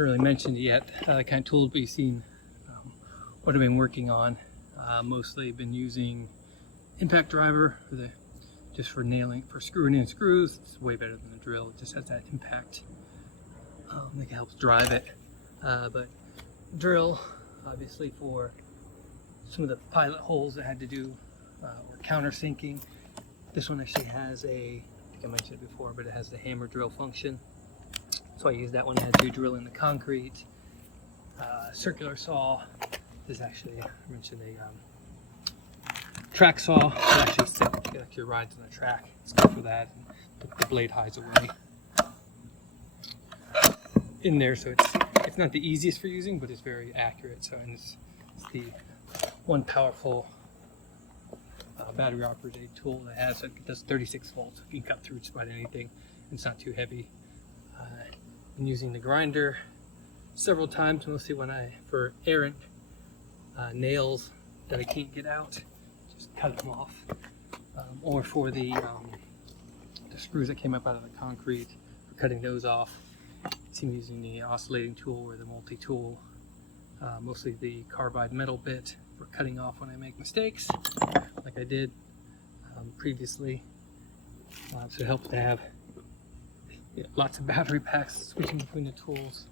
haven't really mentioned it yet, the kind of tools we've seen, what I've been working on. Mostly been using impact driver just for nailing, for screwing in screws. It's way better than the drill. It just has that impact that helps drive it. But drill, obviously, for some of the pilot holes that had to do or countersinking. This one actually has I think I mentioned it before, but it has the hammer drill function. So I used that one. I had to drill in the concrete. Circular saw is actually, I mentioned a track saw. It actually rides on the track. It's good for that. And the blade hides away in there, so it's not the easiest for using, but it's very accurate. So, and it's the one powerful battery operated tool that has. It does 36 volts. You can cut through just about anything. It's not too heavy. Been using the grinder several times, mostly for errant nails that I can't get out, just cut them off, or for the screws that came up out of the concrete, for cutting those off. I'm using the oscillating tool or the multi-tool, mostly the carbide metal bit for cutting off when I make mistakes, like I did previously. So it helps to have lots of battery packs switching between the tools.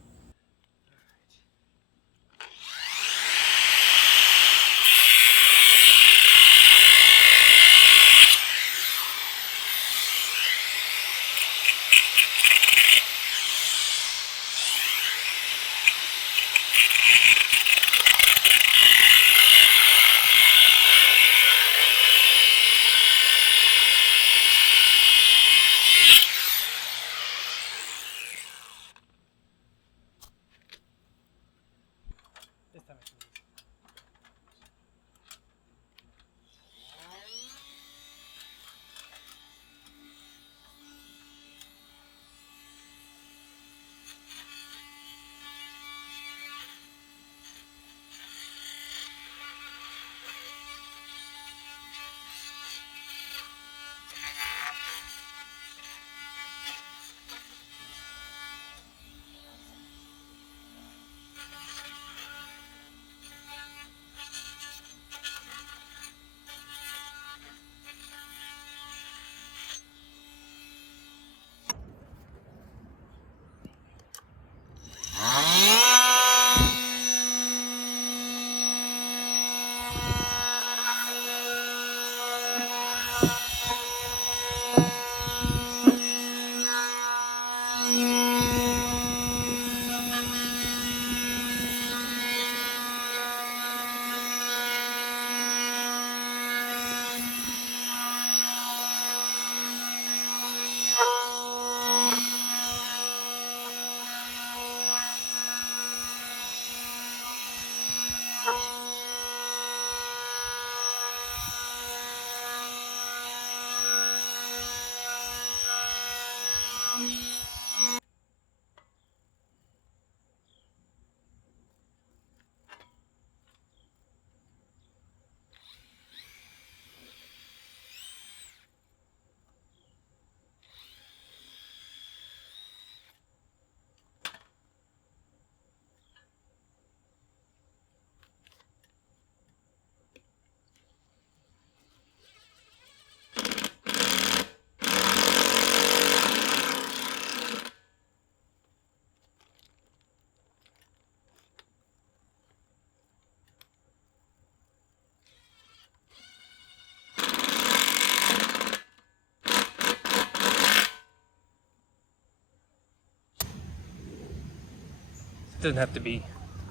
It doesn't have to be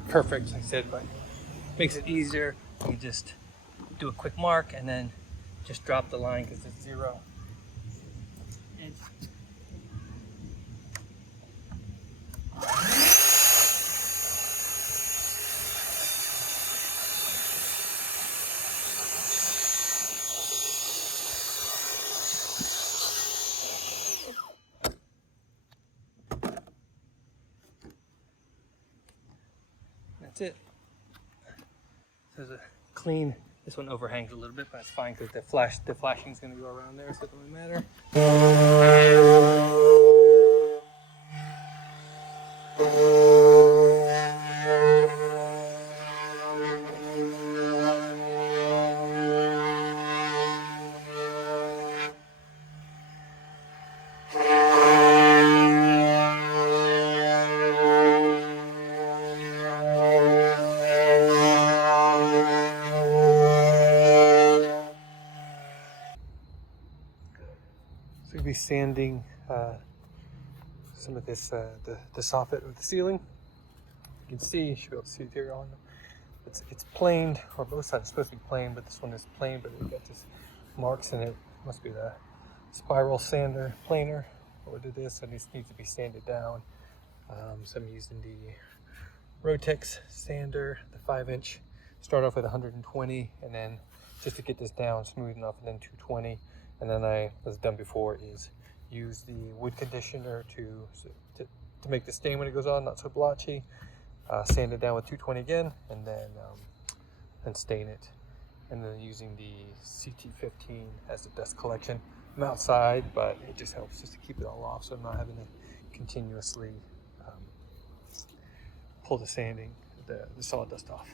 perfect, like I said, but makes it easier. You just do a quick mark and then just drop the line because it's 0. That's it. There's a clean. This one overhangs a little bit, but it's fine because the flashing is going to go around there, so it doesn't matter. be sanding some of this, the soffit of the ceiling. You can see, you should be able to see it here on. It's planed, or both sides are supposed to be planed, but this one is plain, but it got this marks in it. Must be the spiral sander planer, or what it is, so this needs to be sanded down. So I'm using the Rotex sander, the 5-inch. Start off with 120, and then just to get this down smooth enough, and then 220. And then I, as done before, is use the wood conditioner to make the stain when it goes on not so blotchy. Sand it down with 220 again, and then stain it. And then using the CT15 as the dust collection. I'm outside, but it just helps just to keep it all off, so I'm not having to continuously pull the sawdust off.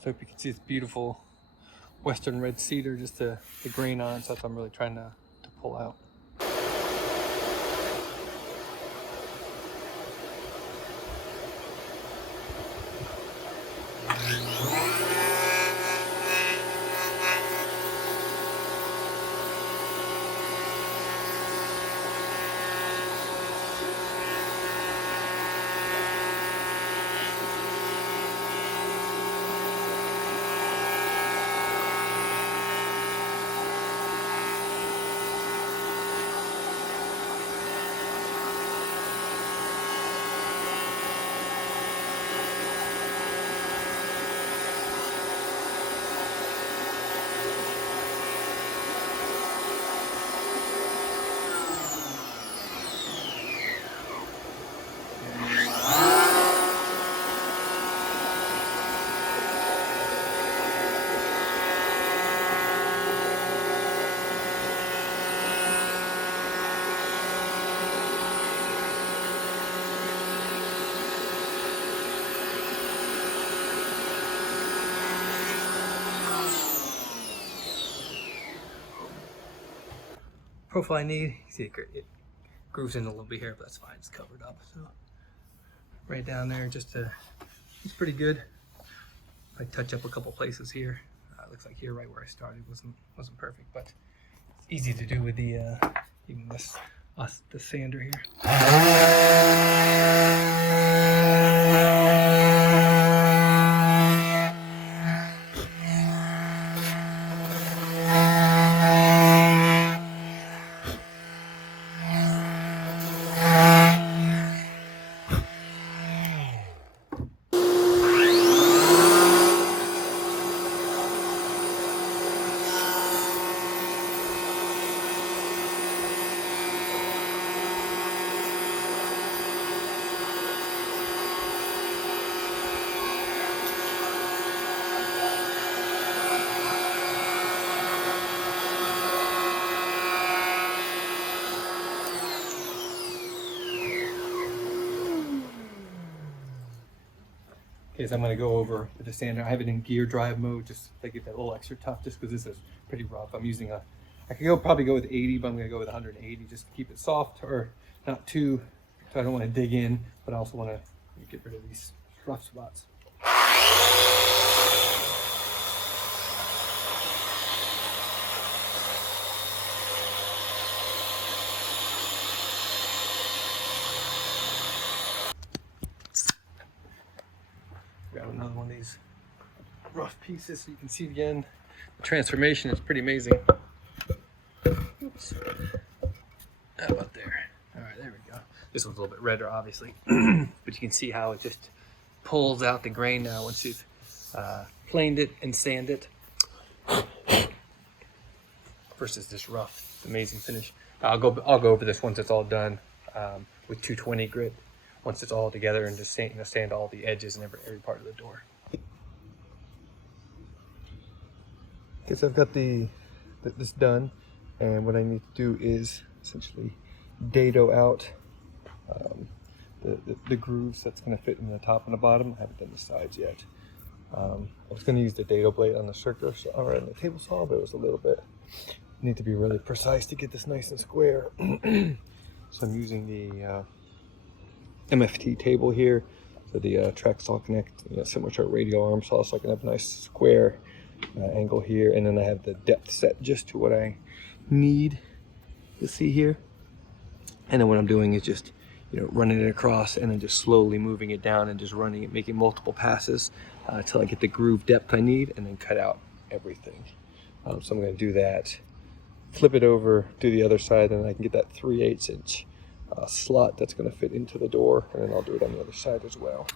So hope you can see this beautiful western red cedar, just the grain on it, so that's what I'm really trying to pull out. Profile I need, you see it grooves in a little bit here, but that's fine, it's covered up. So right down there, it's pretty good. I touch up a couple places here. Looks like here, right where I started, wasn't perfect, but it's easy to do with the even the sander here. Okay, so I'm going to go over with the sander. I have it in gear drive mode just to get that a little extra tough, just because this is pretty rough. I'm using I could probably go with 80, but I'm going to go with 180 just to keep it soft, or not too, so I don't want to dig in, but I also want to get rid of these rough spots. Grab another one of these rough pieces so you can see again. The transformation is pretty amazing. Oops. How about there? All right, there we go. This one's a little bit redder, obviously, but you can see how it just pulls out the grain now once you've planed it and sanded it, versus this rough, amazing finish. I'll go over this once it's all done with 220 grit. Once it's all together, and just sand all the edges and every part of the door. Okay, so I've got this done, and what I need to do is essentially dado out the grooves that's going to fit in the top and the bottom. I haven't done the sides yet. I was going to use the dado blade on the circular saw or on the table saw, but it was a little bit, need to be really precise to get this nice and square. So I'm using the MFT table here, so the Track Saw Connect, similar to a radial arm saw, so I can have a nice square angle here, and then I have the depth set just to what I need to see here. And then what I'm doing is just running it across and then just slowly moving it down and just running it, making multiple passes until I get the groove depth I need, and then cut out everything. So I'm going to do that, flip it over, do the other side, and I can get that 3/8 inch slot that's going to fit into the door, and then I'll do it on the other side as well.